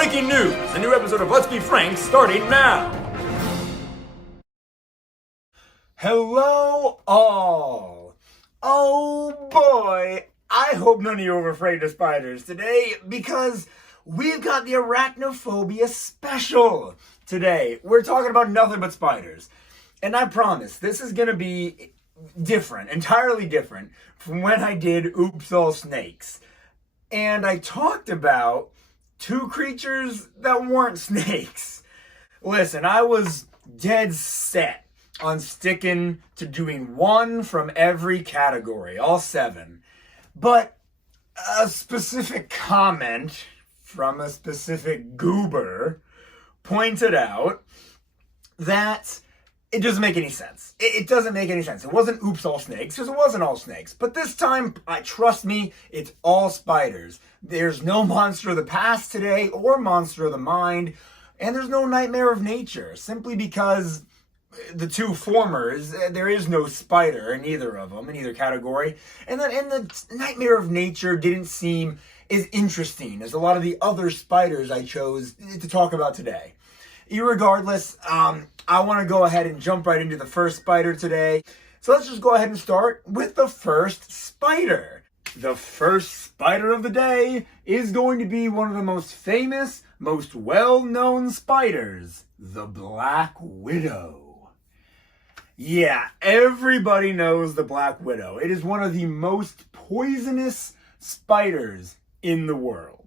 Breaking news! A new episode of Let's Be Frank starting now! Hello all! Oh boy, I hope none of you are afraid of spiders today because we've got the Arachnophobia special today. We're talking about nothing but spiders. And I promise, this is gonna be different, entirely different from when I did Oops All Snakes. And I talked about two creatures that weren't snakes. Listen, I was dead set on sticking to doing one from every category, all 7. But a specific comment from a specific goober pointed out that it doesn't make any sense. It doesn't make any sense. It wasn't Oops All Snakes, because it wasn't all snakes. But this time, trust me, it's all spiders. There's no monster of the past today or monster of the mind. And there's no nightmare of nature, simply because the two formers, there is no spider in either of them, in either category. And the nightmare of nature didn't seem as interesting as a lot of the other spiders I chose to talk about today. Irregardless, I want to go ahead and jump right into the first spider today. So let's just go ahead and start with the first spider. The first spider of the day is going to be one of the most famous, most well-known spiders, the Black Widow. Yeah, everybody knows the Black Widow. It is one of the most poisonous spiders in the world.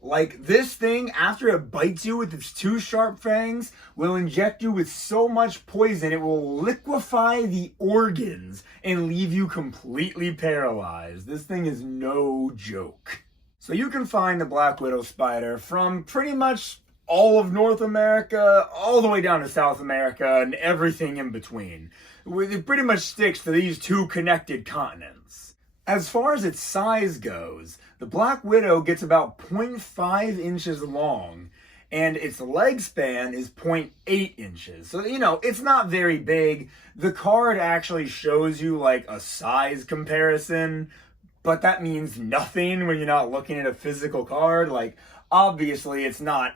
Like, this thing, after it bites you with its 2 sharp fangs, will inject you with so much poison it will liquefy the organs and leave you completely paralyzed. This thing is no joke. So you can find the Black Widow spider from pretty much all of North America, all the way down to South America, and everything in between. It pretty much sticks to these 2 connected continents. As far as its size goes, the Black Widow gets about 0.5 inches long, and its leg span is 0.8 inches. So, it's not very big. The card actually shows you like a size comparison, but that means nothing when you're not looking at a physical card. Like, obviously it's not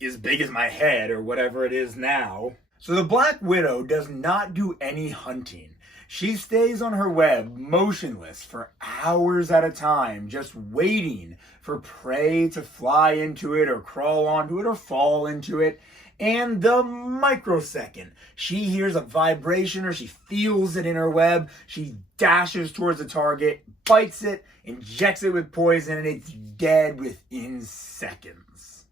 as big as my head or whatever it is now. So the Black Widow does not do any hunting. She stays on her web, motionless, for hours at a time, just waiting for prey to fly into it or crawl onto it or fall into it. And the microsecond she hears a vibration or she feels it in her web, she dashes towards the target, bites it, injects it with poison, and it's dead within seconds.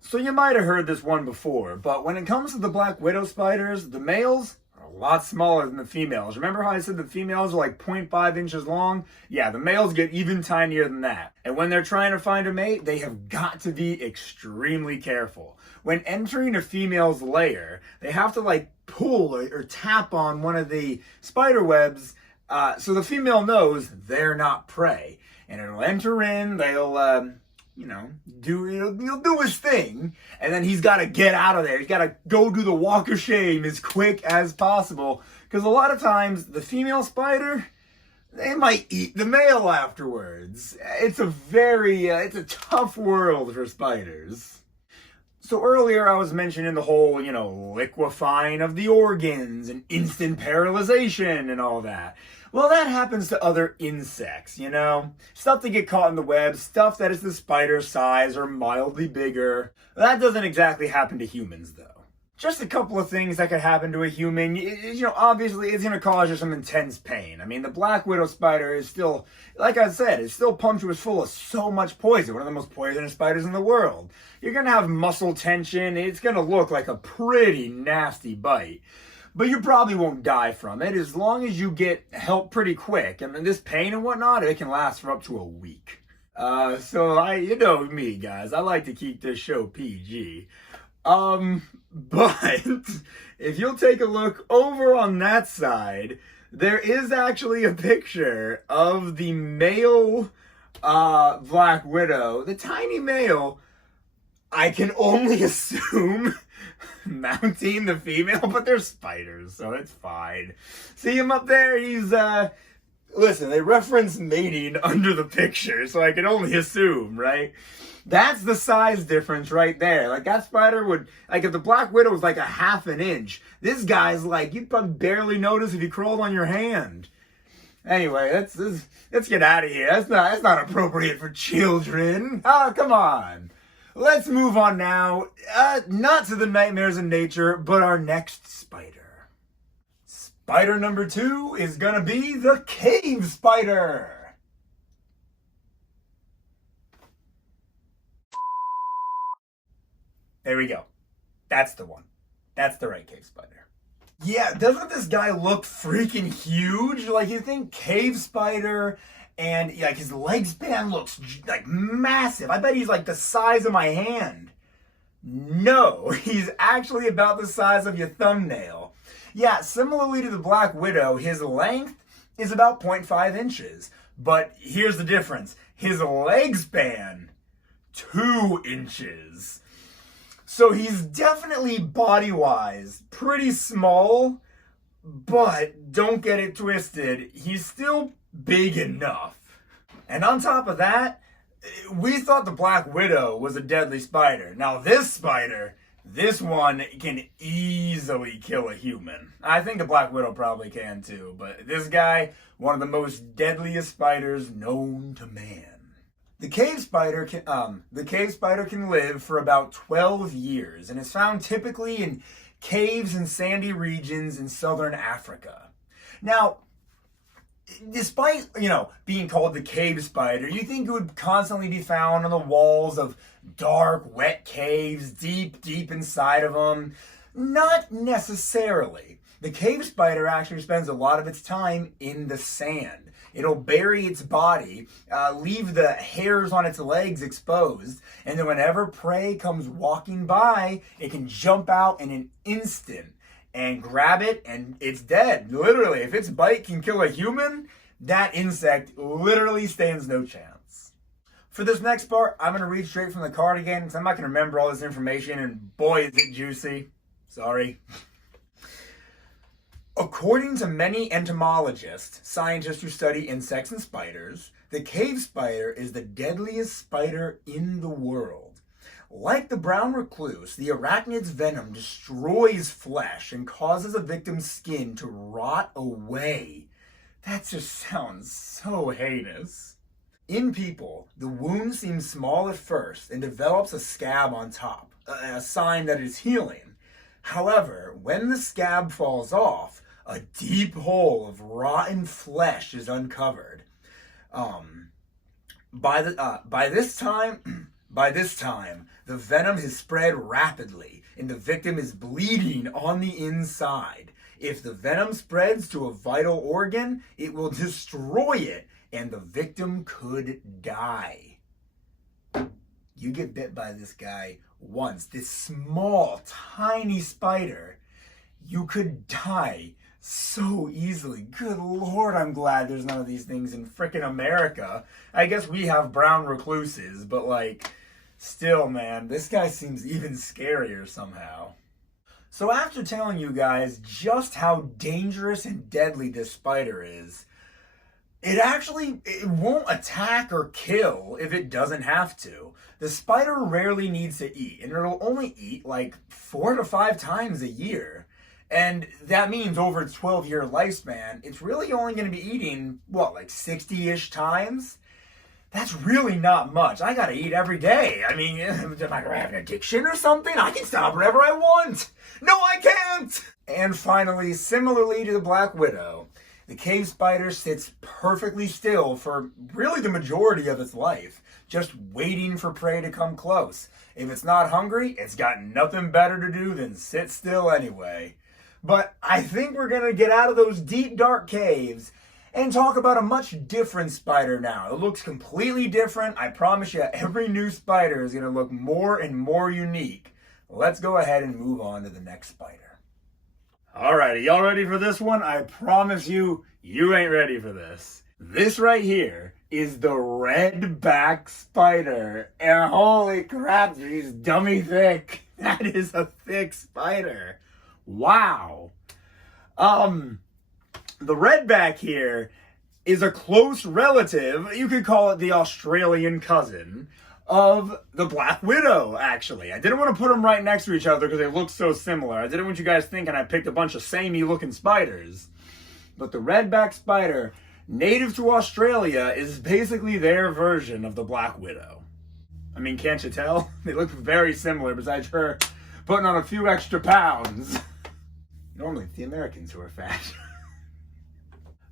So you might have heard this one before, but when it comes to the Black Widow spiders, the males a lot smaller than the females. Remember how I said the females are like 0.5 inches long? Yeah, the males get even tinier than that. And when they're trying to find a mate, they have got to be extremely careful. When entering a female's lair, they have to like pull or tap on one of the spider webs so the female knows they're not prey. And it'll enter in, they'll he'll do his thing, and then he's got to get out of there. He's got to go do the walk of shame as quick as possible, because a lot of times the female spider, they might eat the male afterwards. It's it's a tough world for spiders. So earlier I was mentioning the whole, liquefying of the organs and instant paralyzation and all that. Well, that happens to other insects, Stuff that get caught in the web, stuff that is the spider size or mildly bigger. That doesn't exactly happen to humans, though. Just a couple of things that could happen to a human. Obviously it's going to cause you some intense pain. I mean, the Black Widow spider is still, like I said, it's still punctuous full of so much poison. One of the most poisonous spiders in the world. You're going to have muscle tension. It's going to look like a pretty nasty bite. But you probably won't die from it as long as you get help pretty quick. And this pain and whatnot, it can last for up to a week. So you know me, guys. I like to keep this show PG. But if you'll take a look over on that side, there is actually a picture of the male Black Widow, the tiny male. I can only assume mounting the female, but they're spiders, so it's fine. See him up there? He's Listen, they reference mating under the picture, so I can only assume, right? That's the size difference right there. Like, that spider would, like, if the Black Widow was like a half an inch, this guy's like, you'd probably barely notice if he crawled on your hand. Anyway, let's get out of here. That's not appropriate for children. Oh, come on. Let's move on now. Not to the nightmares in nature, but our next spider. Spider number 2 is gonna be the cave spider. There we go. That's the one. That's the right cave spider. Yeah, doesn't this guy look freaking huge? Like, you think cave spider and like his leg span looks like massive. I bet he's like the size of my hand. No, he's actually about the size of your thumbnail. Yeah, similarly to the Black Widow, his length is about 0.5 inches. But here's the difference. His leg span, 2 inches. So he's definitely body-wise pretty small, but don't get it twisted, he's still big enough. And on top of that, we thought the Black Widow was a deadly spider. Now this spider, this one can easily kill a human. I think the Black Widow probably can too, but this guy, one of the most deadliest spiders known to man. The cave spider can live for about 12 years and is found typically in caves and sandy regions in southern Africa. Now, despite, being called the cave spider, you think it would constantly be found on the walls of dark, wet caves, deep inside of them? Not necessarily. The cave spider actually spends a lot of its time in the sand. It'll bury its body, leave the hairs on its legs exposed, and then whenever prey comes walking by, it can jump out in an instant and grab it, and it's dead. Literally, if its bite can kill a human, that insect literally stands no chance. For this next part, I'm going to read straight from the card again, because I'm not going to remember all this information, and boy, is it juicy. Sorry. According to many entomologists, scientists who study insects and spiders, the cave spider is the deadliest spider in the world. Like the brown recluse, the arachnid's venom destroys flesh and causes a victim's skin to rot away. That just sounds so heinous. In people, the wound seems small at first and develops a scab on top, a sign that it's healing. However, when the scab falls off, a deep hole of rotten flesh is uncovered. By this time, the venom has spread rapidly, and the victim is bleeding on the inside. If the venom spreads to a vital organ, it will destroy it, and the victim could die. You get bit by this guy once, this small, tiny spider, you could die so easily. Good Lord, I'm glad there's none of these things in frickin' America. I guess we have brown recluses, but still, man, this guy seems even scarier somehow. So after telling you guys just how dangerous and deadly this spider is, it won't attack or kill if it doesn't have to. The spider rarely needs to eat, and it'll only eat 4 to 5 times a year. And that means over its 12-year lifespan, it's really only going to be eating, 60-ish times? That's really not much. I gotta eat every day. I mean, am I gonna have an addiction or something? I can stop whenever I want. No, I can't! And finally, similarly to the Black Widow, the cave spider sits perfectly still for really the majority of its life, just waiting for prey to come close. If it's not hungry, it's got nothing better to do than sit still anyway. But I think we're going to get out of those deep, dark caves and talk about a much different spider now. It looks completely different. I promise you, every new spider is going to look more and more unique. Let's go ahead and move on to the next spider. Alrighty, y'all ready for this one? I promise you, you ain't ready for this. This right here is the Redback Spider. And holy crap, she's dummy thick. That is a thick spider. Wow. The Redback here, is a close relative, you could call it the Australian cousin, of the Black Widow, actually. I didn't want to put them right next to each other because they look so similar. I didn't want you guys thinking I picked a bunch of samey looking spiders. But the Redback Spider, native to Australia, is basically their version of the Black Widow. I mean, can't you tell? They look very similar besides her putting on a few extra pounds. Normally it's the Americans who are fat.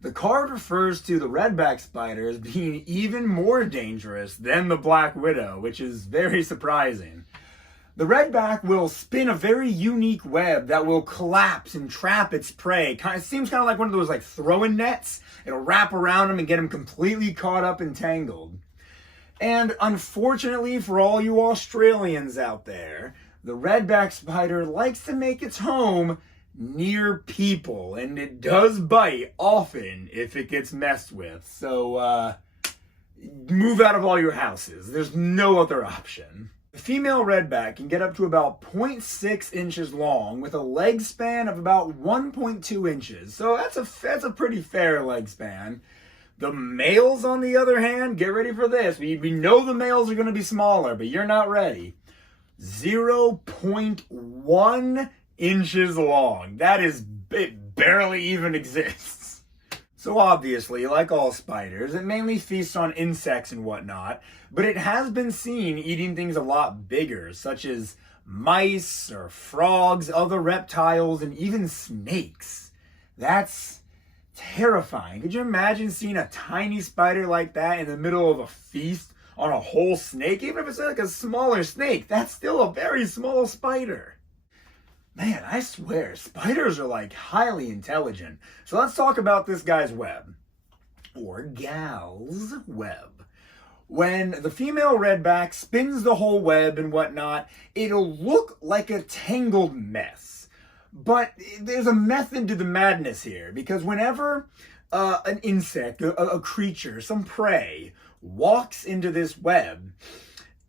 The card refers to the Redback Spider as being even more dangerous than the Black Widow, which is very surprising. The Redback will spin a very unique web that will collapse and trap its prey. It seems kind of like one of those like throwing nets. It'll wrap around them and get them completely caught up and tangled. And unfortunately for all you Australians out there, the Redback Spider likes to make its home near people, and it does bite often if it gets messed with. So move out of all your houses. There's no other option. The female redback can get up to about 0.6 inches long with a leg span of about 1.2 inches. So that's a pretty fair leg span. The males, on the other hand, get ready for this. We know the males are going to be smaller, but you're not ready. 0.1 inches long. It barely even exists. So obviously, like all spiders, it mainly feasts on insects and whatnot, but it has been seen eating things a lot bigger, such as mice or frogs, other reptiles, and even snakes. That's terrifying. Could you imagine seeing a tiny spider like that in the middle of a feast on a whole snake? Even if it's like a smaller snake, that's still a very small spider. Man, I swear, spiders are like highly intelligent. So let's talk about this guy's web, or gal's web. When the female redback spins the whole web and whatnot, it'll look like a tangled mess. But there's a method to the madness here, because whenever an insect, a creature, some prey, walks into this web,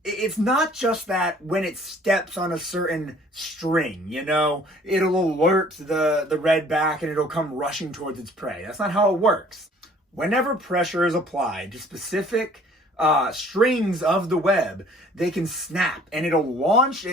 it's not just that when it steps on a certain string, it'll alert the redback and it'll come rushing towards its prey. That's not how it works. Whenever pressure is applied to specific strings of the web, they can snap and it'll launch,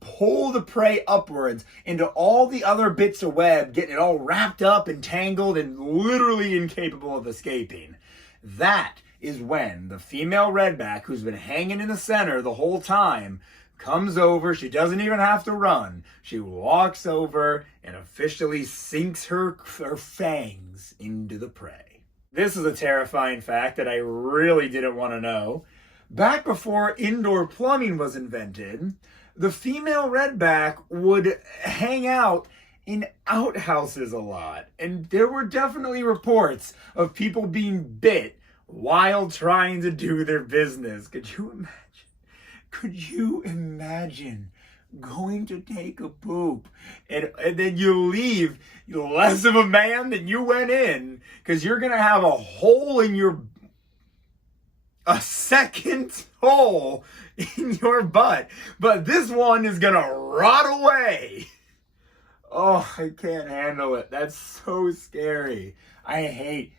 pull the prey upwards into all the other bits of web, getting it all wrapped up and tangled and literally incapable of escaping. That is when the female redback, who's been hanging in the center the whole time, comes over. She doesn't even have to run. She walks over and officially sinks her fangs into the prey. This is a terrifying fact that I really didn't want to know. Back before indoor plumbing was invented, the female redback would hang out in outhouses a lot. And there were definitely reports of people being bit while trying to do their business. Could you imagine going to take a poop and then you leave less of a man than you went in, because you're gonna have a second hole in your butt, but this one is gonna rot away. Oh, I can't handle it. That's so scary. I hate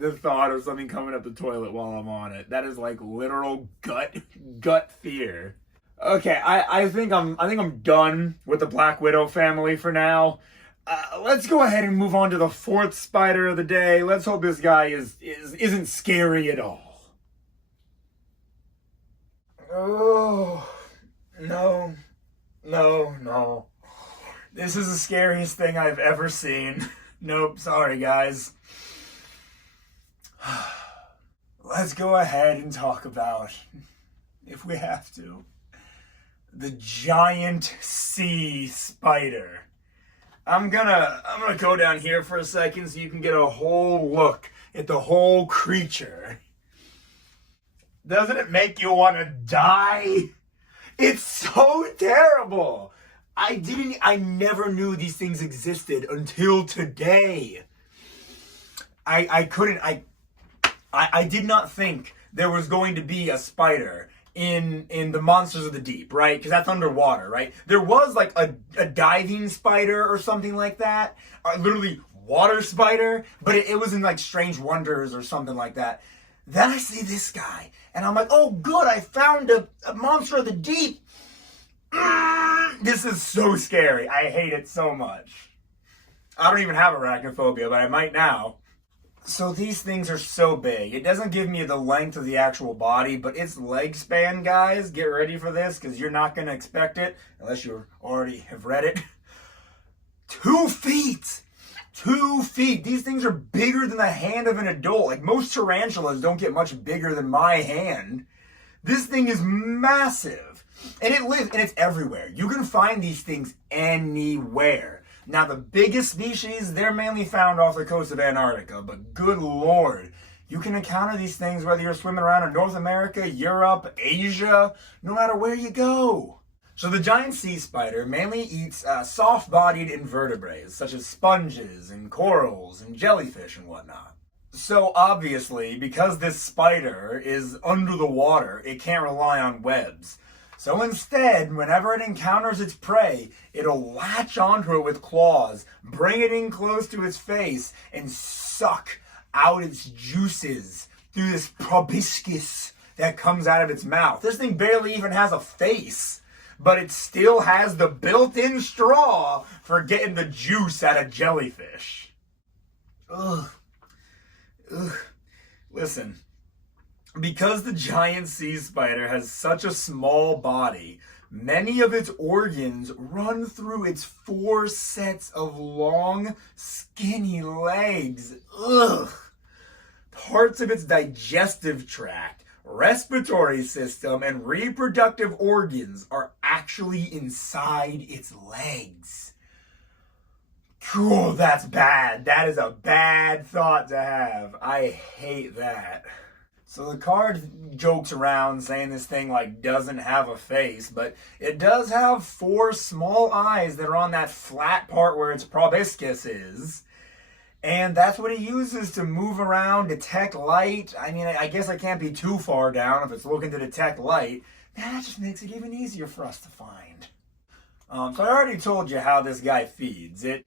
the thought of something coming up the toilet while I'm on it. That is like literal gut fear. Okay, I think I'm done with the Black Widow family for now. Let's go ahead and move on to the fourth spider of the day. Let's hope this guy isn't scary at all. Oh, no. This is the scariest thing I've ever seen. Nope, sorry guys. Let's go ahead and talk about, if we have to, the giant sea spider. I'm gonna go down here for a second so you can get a whole look at the whole creature. Doesn't it make you want to die? It's so terrible. I never knew these things existed until today. I did not think there was going to be a spider in the Monsters of the Deep, right? Because that's underwater, right? There was like a diving spider or something like that, literally water spider, but it was in like Strange Wonders or something like that. Then I see this guy, and I'm like, oh good, I found a monster of the deep. This is so scary. I hate it so much. I don't even have arachnophobia, but I might now. So these things are so big. It doesn't give me the length of the actual body, but its leg span, guys, get ready for this, because you're not going to expect it, unless you already have read it. 2 feet! 2 feet! These things are bigger than the hand of an adult. Like, most tarantulas don't get much bigger than my hand. This thing is massive. And it lives, and it's everywhere. You can find these things anywhere. Now, the biggest species, they're mainly found off the coast of Antarctica, but good lord, you can encounter these things whether you're swimming around in North America, Europe, Asia, no matter where you go. So the giant sea spider mainly eats soft-bodied invertebrates, such as sponges and corals and jellyfish and whatnot. So obviously, because this spider is under the water, it can't rely on webs. So instead, whenever it encounters its prey, it'll latch onto it with claws, bring it in close to its face, and suck out its juices through this proboscis that comes out of its mouth. This thing barely even has a face, but it still has the built-in straw for getting the juice out of jellyfish. Ugh. Listen. Because the giant sea spider has such a small body, many of its organs run through its 4 sets of long, skinny legs. Ugh! Parts of its digestive tract, respiratory system, and reproductive organs are actually inside its legs. Cool, that's bad. That is a bad thought to have. I hate that. So the card jokes around saying this thing like doesn't have a face, but it does have 4 small eyes that are on that flat part where its proboscis is. And that's what it uses to move around, detect light. I mean, I guess I can't be too far down if it's looking to detect light. That just makes it even easier for us to find. So I already told you how this guy feeds. It,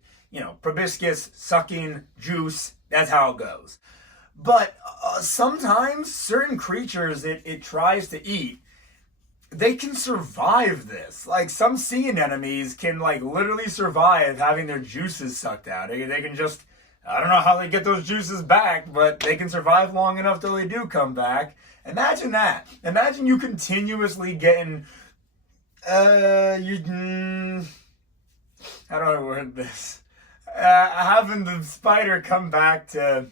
proboscis, sucking, juice, that's how it goes. But sometimes certain creatures it tries to eat, they can survive this. Like some sea anemones can literally survive having their juices sucked out. They can just, I don't know how they get those juices back, but they can survive long enough till they do come back. Imagine that. Imagine you continuously getting, how do I word this? Having the spider come back to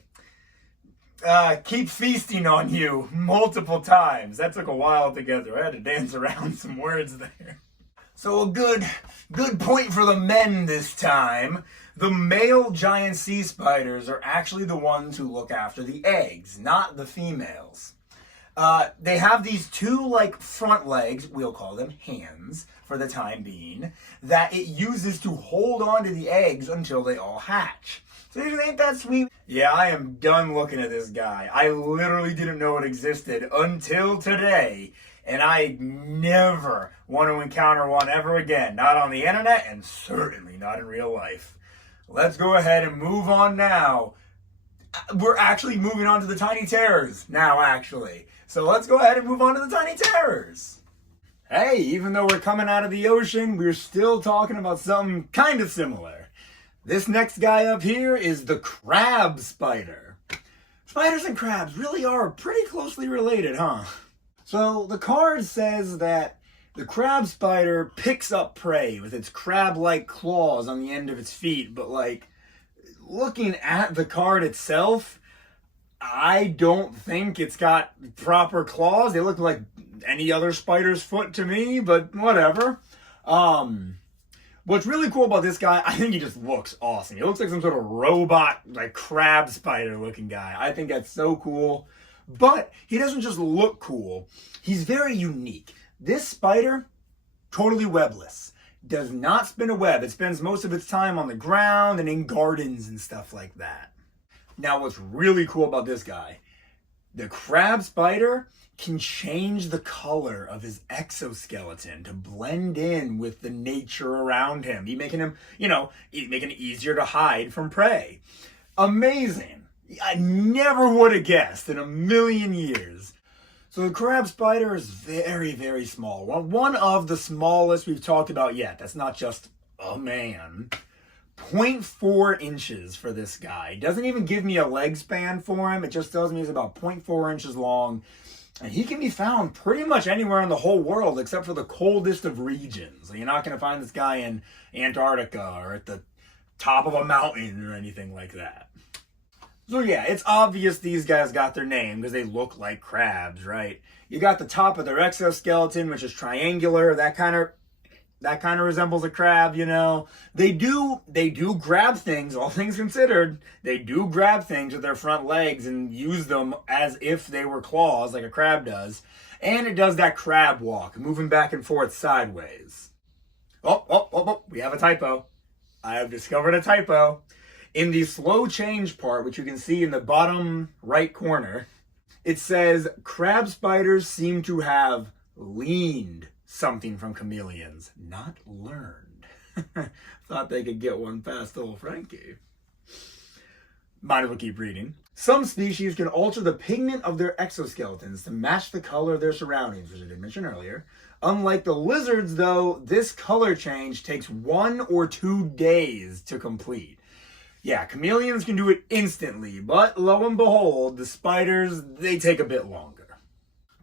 keep feasting on you multiple times. That took a while together. I had to dance around some words there. So a good point for the men this time. The male giant sea spiders are actually the ones who look after the eggs, not the females. They have these 2 front legs, we'll call them hands for the time being, that it uses to hold on to the eggs until they all hatch. So ain't that sweet? Yeah, I am done looking at this guy. I literally didn't know it existed until today, and I never want to encounter one ever again. Not on the internet, and certainly not in real life. Let's go ahead and move on now. We're actually moving on to the tiny terrors now, actually. So let's go ahead and move on to the tiny terrors. Hey, even though we're coming out of the ocean, we're still talking about something kind of similar. This next guy up here is the crab spider. Spiders and crabs really are pretty closely related, huh? So the card says that the crab spider picks up prey with its crab-like claws on the end of its feet, but looking at the card itself, I don't think it's got proper claws. They look like any other spider's foot to me, but whatever. What's really cool about this guy, I think he just looks awesome. He looks like some sort of robot, crab spider looking guy. I think that's so cool. But he doesn't just look cool. He's very unique. This spider, totally webless. Does not spin a web. It spends most of its time on the ground and in gardens and stuff like that. Now, what's really cool about this guy, the crab spider can change the color of his exoskeleton to blend in with the nature around him. Making him, making it easier to hide from prey. Amazing. I never would have guessed in a million years. So the crab spider is very, very small. One of the smallest we've talked about yet. That's not just a man. 0.4 inches for this guy. Doesn't even give me a leg span for him. It just tells me he's about 0.4 inches long. And he can be found pretty much anywhere in the whole world except for the coldest of regions. You're not going to find this guy in Antarctica or at the top of a mountain or anything like that. So yeah, it's obvious these guys got their name because they look like crabs, right? You got the top of their exoskeleton, which is triangular. That kind of resembles a crab, They do grab things, all things considered. They do grab things with their front legs and use them as if they were claws, like a crab does. And it does that crab walk, moving back and forth sideways. Oh, we have a typo. I have discovered a typo. In the slow change part, which you can see in the bottom right corner, it says crab spiders seem to have leaned something from chameleons, not learned. Thought they could get one past old Frankie. Might as well keep reading. Some species can alter the pigment of their exoskeletons to match the color of their surroundings, which I did mention earlier. Unlike the lizards, though, this color change takes 1 or 2 days to complete. Yeah, chameleons can do it instantly, but lo and behold, the spiders, they take a bit longer.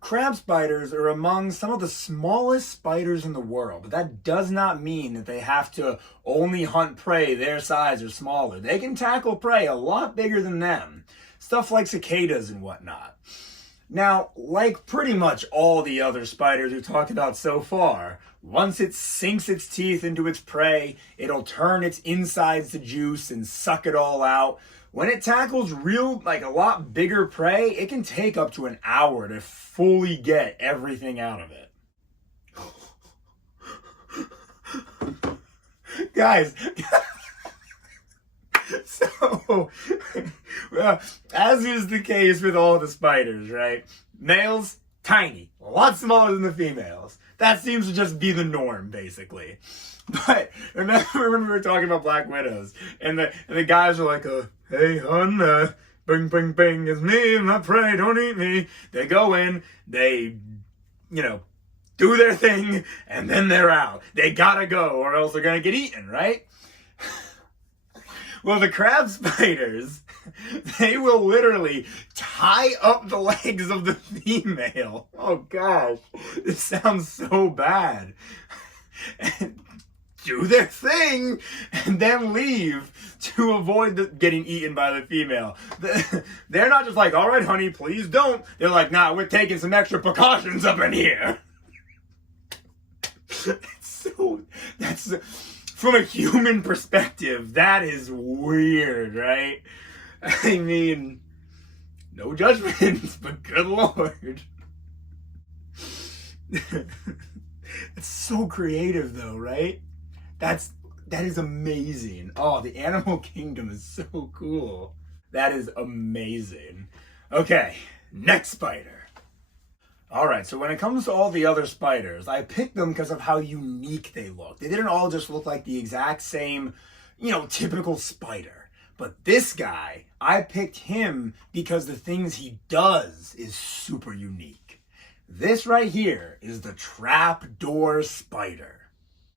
Crab spiders are among some of the smallest spiders in the world, but that does not mean that they have to only hunt prey their size or smaller. They can tackle prey a lot bigger than them. Stuff like cicadas and whatnot. Now, like pretty much all the other spiders we've talked about so far, once it sinks its teeth into its prey, it'll turn its insides to juice and suck it all out. When it tackles a lot bigger prey, it can take up to an hour to fully get everything out of it. Guys, so, as is the case with all the spiders, right? Males, tiny, a lot smaller than the females. That seems to just be the norm, basically. But remember when we were talking about black widows, and the guys are like, hey, hun, bing, bing, bing, it's me, my prey, don't eat me. They go in, they, do their thing, and then they're out. They gotta go, or else they're gonna get eaten, right? Well, the crab spiders, they will literally tie up the legs of the female. Oh gosh, this sounds so bad. And do their thing and then leave to avoid getting eaten by the female. They're not just like, all right, honey, please don't. They're like, nah, we're taking some extra precautions up in here. That's from a human perspective, that is weird, right? I mean, no judgments, but good Lord. It's so creative though, right? That is amazing. Oh, the animal kingdom is so cool. That is amazing. Okay, next spider. All right, so when it comes to all the other spiders, I picked them because of how unique they look. They didn't all just look like the exact same, typical spider. But this guy, I picked him because the things he does is super unique. This right here is the Trapdoor Spider.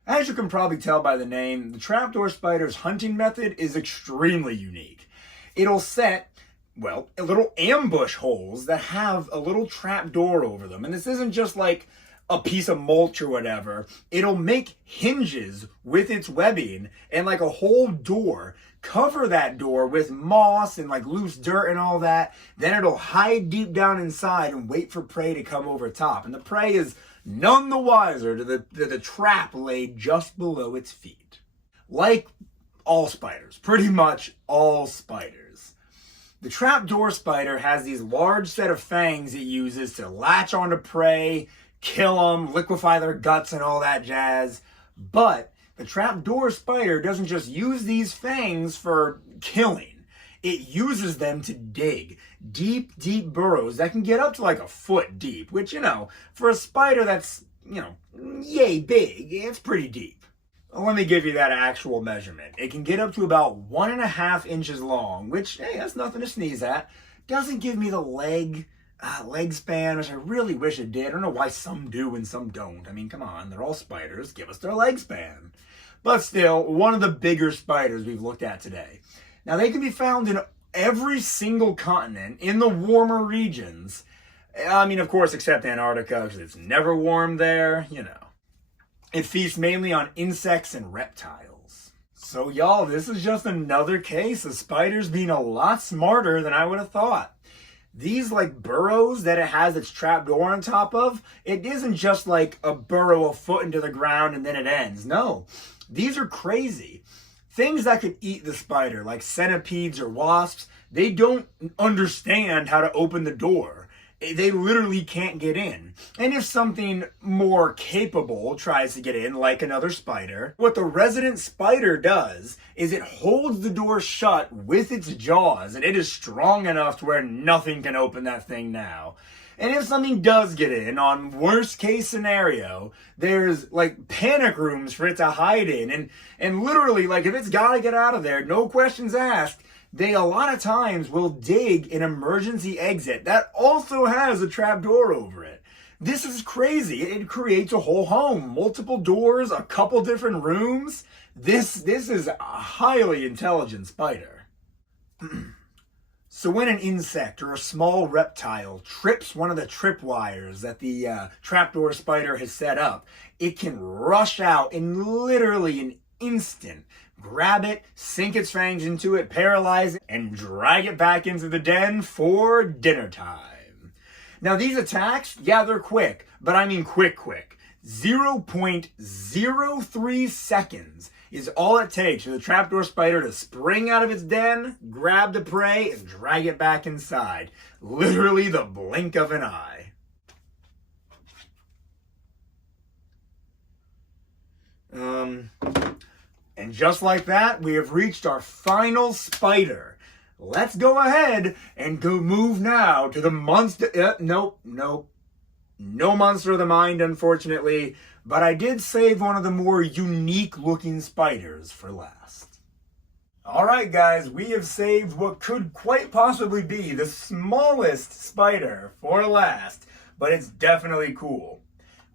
As you can probably tell by the name, the Trapdoor Spider's hunting method is extremely unique. It'll set little ambush holes that have a little trap door over them. And this isn't just like a piece of mulch or whatever. It'll make hinges with its webbing and like a whole door, cover that door with moss and like loose dirt and all that. Then it'll hide deep down inside and wait for prey to come over top. And the prey is none the wiser to the trap laid just below its feet. Like all spiders, pretty much all spiders. The Trapdoor Spider has these large set of fangs it uses to latch onto prey, kill them, liquefy their guts and all that jazz. But the Trapdoor Spider doesn't just use these fangs for killing. it uses them to dig deep, deep burrows that can get up to like a foot deep, which, you know, for a spider that's, you know, yay big, it's pretty deep. Let me give you that actual measurement. It can get up to about 1.5 inches long, which, hey, that's nothing to sneeze at. Doesn't give me the leg span, which I really wish it did. I don't know why some do and some don't. I mean, come on, they're all spiders. Give us their leg span. But still, one of the bigger spiders we've looked at today. Now, they can be found in every single continent in the warmer regions. I mean, of course, except Antarctica, because it's never warm there, you know. It feasts mainly on insects and reptiles. So, y'all, this is just another case of spiders being a lot smarter than I would have thought. These, like, burrows that it has its trapdoor on top of, it isn't just like a burrow a foot into the ground and then it ends. No, these are crazy. Things that could eat the spider, like centipedes or wasps, they don't understand how to open the door. They literally can't get in. And if something more capable tries to get in, like another spider, what the resident spider does is it holds the door shut with its jaws, and it is strong enough to where nothing can open that thing now. And if something does get in, on worst case scenario, there's like panic rooms for it to hide in. And literally, like, if it's gotta get out of there, no questions asked, they a lot of times will dig an emergency exit that also has a trapdoor over it. This is crazy. It creates a whole home, multiple doors, a couple different rooms. This is a highly intelligent spider. So when an insect or a small reptile trips one of the tripwires that the trapdoor spider has set up, it can rush out in literally an instant, grab it, sink its fangs into it, paralyze it, and drag it back into the den for dinner time. Now these attacks, yeah, they're quick, but I mean quick. 0.03 seconds is all it takes for the trapdoor spider to spring out of its den, grab the prey, and drag it back inside. Literally the blink of an eye. And just like that, we have reached our final spider. Let's go ahead and go move now to the monster. Nope. No monster of the mind, unfortunately. But I did save one of the more unique looking spiders for last. Alright guys, we have saved what could quite possibly be the smallest spider for last. But it's definitely cool.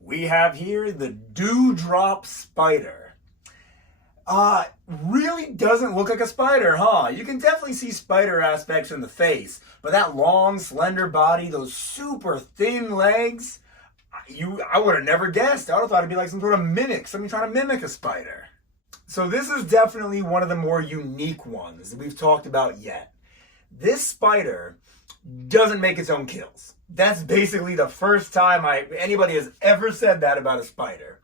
We have here the Dewdrop Spider. Really doesn't look like a spider, huh? You can definitely see spider aspects in the face, but that long, slender body, those super thin legs, I would have never guessed. I would have thought it'd be like some sort of mimic, something trying to mimic a spider. So this is definitely one of the more unique ones that we've talked about yet. This spider doesn't make its own kills. That's basically the first time anybody has ever said that about a spider.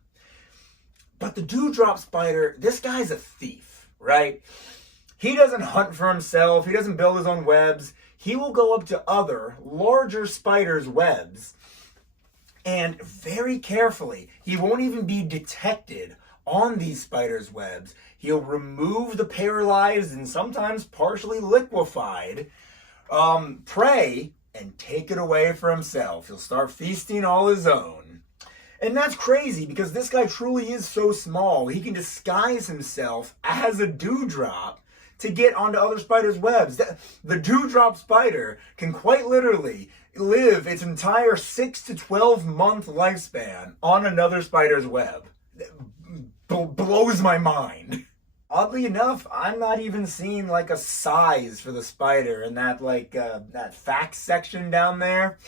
But the Dewdrop Spider, this guy's a thief, right? He doesn't hunt for himself. He doesn't build his own webs. He will go up to other, larger spiders' webs, and very carefully, he won't even be detected on these spiders' webs. He'll remove the paralyzed and sometimes partially liquefied prey and take it away for himself. He'll start feasting all his own. And that's crazy because this guy truly is so small. He can disguise himself as a dewdrop to get onto other spiders' webs. The Dewdrop Spider can quite literally live its entire 6 to 12 month lifespan on another spider's web. Blows my mind. Oddly enough, I'm not even seeing like a size for the spider in that that facts section down there.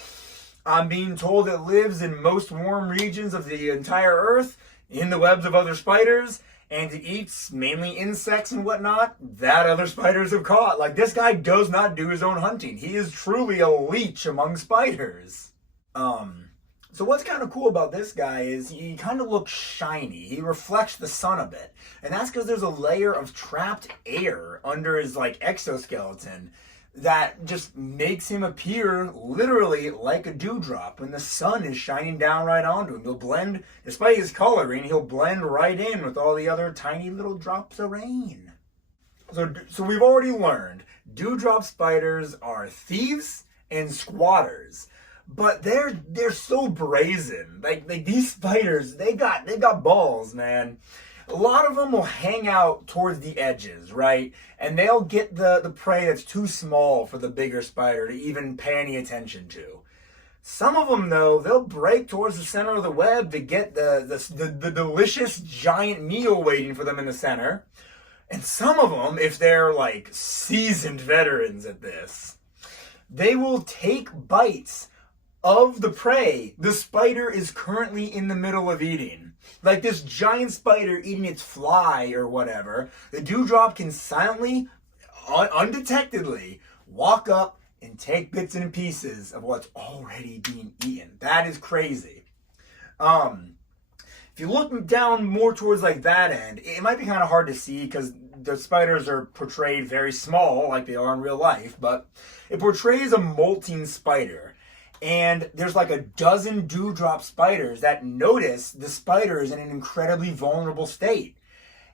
I'm being told it lives in most warm regions of the entire earth, in the webs of other spiders, and it eats mainly insects and whatnot that other spiders have caught. Like, this guy does not do his own hunting. He is truly a leech among spiders. So what's kind of cool about this guy is he kind of looks shiny. He reflects the sun a bit. And that's because there's a layer of trapped air under his exoskeleton that just makes him appear literally like a dewdrop when the sun is shining down right onto him. He'll blend, despite his coloring, he'll blend right in with all the other tiny little drops of rain. So we've already learned Dewdrop spiders are thieves and squatters. But they're so brazen. Like these spiders, they've got balls, man. A lot of them will hang out towards the edges, right? And they'll get the prey that's too small for the bigger spider to even pay any attention to. Some of them, though, they'll break towards the center of the web to get the delicious giant meal waiting for them in the center. And some of them, if they're like seasoned veterans at this, they will take bites of the prey the spider is currently in the middle of eating. Like this giant spider eating its fly or whatever, the dewdrop can silently, undetectedly, walk up and take bits and pieces of what's already being eaten. That is crazy. If you look down more towards like that end, it might be kind of hard to see because the spiders are portrayed very small like they are in real life, but it portrays a molting spider. And there's like a dozen dewdrop spiders that notice the spider is in an incredibly vulnerable state.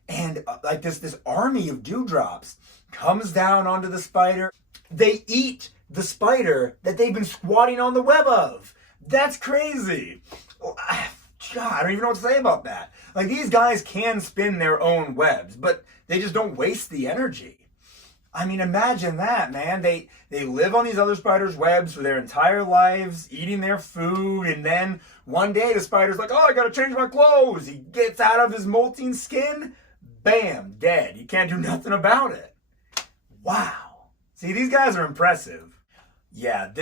And like this army of dewdrops comes down onto the spider. They eat the spider that they've been squatting on the web of. That's crazy. God, I don't even know what to say about that. Like these guys can spin their own webs, but they just don't waste the energy. I mean, imagine that, man. They live on these other spiders' webs for their entire lives, eating their food, and then one day the spider's like, oh, I gotta change my clothes. He gets out of his molting skin, bam, dead. You can't do nothing about it. Wow. See, these guys are impressive. Yeah,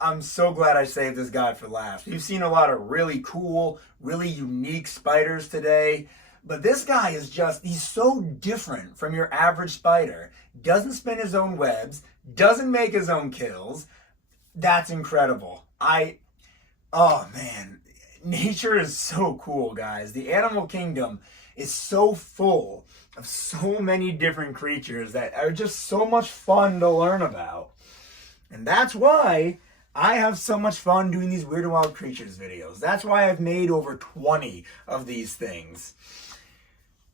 I'm so glad I saved this guy for last. We've seen a lot of really cool, really unique spiders today. But this guy is he's so different from your average spider. Doesn't spin his own webs, doesn't make his own kills. That's incredible. Oh man, nature is so cool, guys. The animal kingdom is so full of so many different creatures that are just so much fun to learn about. And that's why I have so much fun doing these Weird and Wild Creatures videos. That's why I've made over 20 of these things.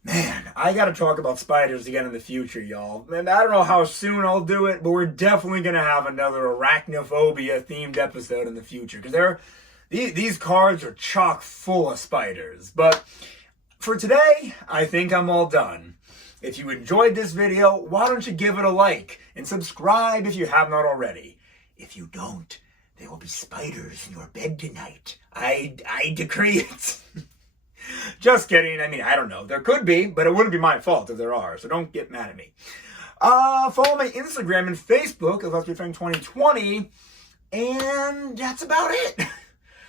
Man, I gotta talk about spiders again in the future, y'all. Man, I don't know how soon I'll do it, but we're definitely gonna have another Arachnophobia themed episode in the future. Because these cards are chock full of spiders. But for today, I think I'm all done. If you enjoyed this video, why don't you give it a like and subscribe if you have not already. If you don't, there will be spiders in your bed tonight. I decree it. Just kidding. I mean, I don't know. There could be, but it wouldn't be my fault if there are, so don't get mad at me. Follow my Instagram and Facebook of Let's Be Frank 2020, and that's about it.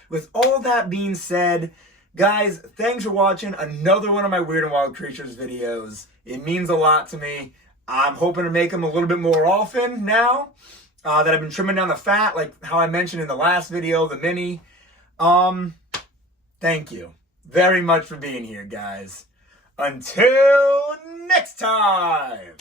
With all that being said, guys, thanks for watching another one of my Weird and Wild Creatures videos. It means a lot to me. I'm hoping to make them a little bit more often now that I've been trimming down the fat, like how I mentioned in the last video, the mini. Thank you very much for being here, guys. Until next time.